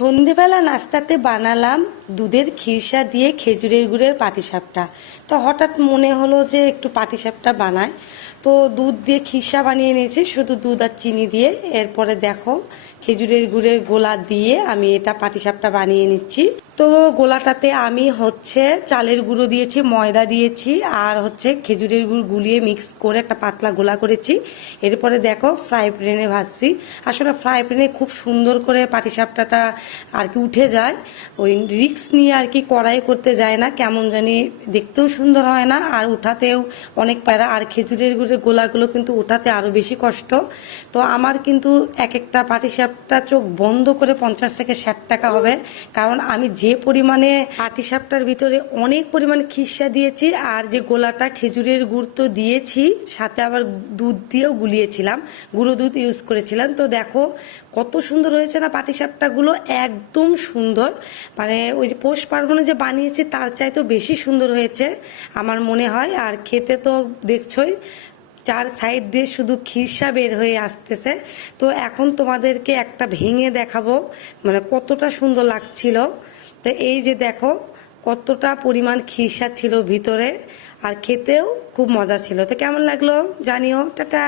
সন্ধেবেলা নাস্তাতে বানালাম দুধের খিরসা দিয়ে খেজুরের গুড়ের পাটিসাপটা। তো হঠাৎ মনে হলো যে একটু পাটিসাপটা বানায়, তো দুধ দিয়ে খিরসা বানিয়ে নিয়েছি শুধু দুধ আর চিনি দিয়ে। এরপরে দেখো খেজুরের গুড়ের গোলা দিয়ে আমি এটা পাটিসাপটা বানিয়ে নিচ্ছি। তো গোলাটাতে আমি চালের গুঁড়ো দিয়েছি, ময়দা দিয়েছি, আর খেজুরের গুড় গুলিয়ে মিক্স করে একটা পাতলা গোলা করেছি। এরপরে দেখো ফ্রাই প্যানে ভাজছি। আসলে ফ্রাই প্যানে খুব সুন্দর করে পাটিসাপটাটা আর কি উঠে যায়। ওই রিক্স নিয়ে আর কি কড়াই করতে যায় না, কেমন জানি দেখতেও সুন্দর হয় না, আর উঠাতেও অনেক প্যারা। আর খেজুরের গুড়ের গোলাগুলো কিন্তু উঠাতে আরও বেশি কষ্ট। তো আমার কিন্তু এক একটা পাটিসাপটা চোখ বন্ধ করে 50 থেকে 60 টাকা হবে, কারণ আমি যে পরিমাণে পাটিসাপটার ভিতরে অনেক পরিমাণে খিরসা দিয়েছি, আর যে গোলাটা খেজুরের গুড় তো দিয়েছি, সাথে আবার দুধ দিয়েও গুলিয়েছিলাম, গুঁড়ো দুধ ইউজ করেছিলাম। তো দেখো কত সুন্দর হয়েছে না পাটিসাপটাগুলো, একদম সুন্দর। মানে ওই যে পৌষ পার্বণে যে বানিয়েছি তার চাইতেও বেশি সুন্দর হয়েছে আমার মনে হয়। আর খেতে তো দেখছোই, চার সাইড দিয়ে শুধু খিরসা বের হয়ে আসতেছে। তো এখন তোমাদেরকে একটা ভেঙে দেখাবো, মানে কতটা সুন্দর লাগছিল। তো এই যে দেখো কতটা পরিমাণ খিরসা ছিল ভিতরে, আর খেতেও খুব মজা ছিল। তো কেমন লাগলো জানিও। টাটা।